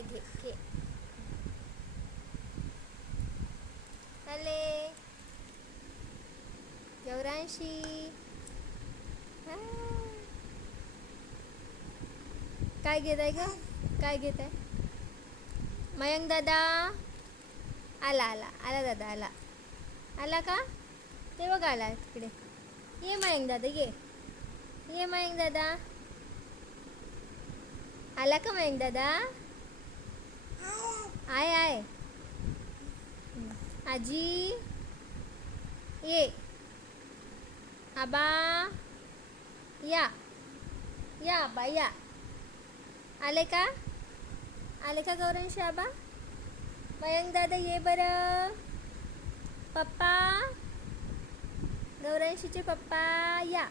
पाय घे घे. आले गौरांशी. काय घेत आहे ग? काय घेत आहे? मयंक दादा आला आला आला दादा आला. आला का? ते बघ आला तिकडे. ये मयंक दादा ये मयंक दादा. आला का मयंक दादा? आहे. आजी ये. आबा या आबा या. आले का गौरांशी आबा? मयंक दादा ये बरं. पप्पा गौरांशीचे पप्पा या.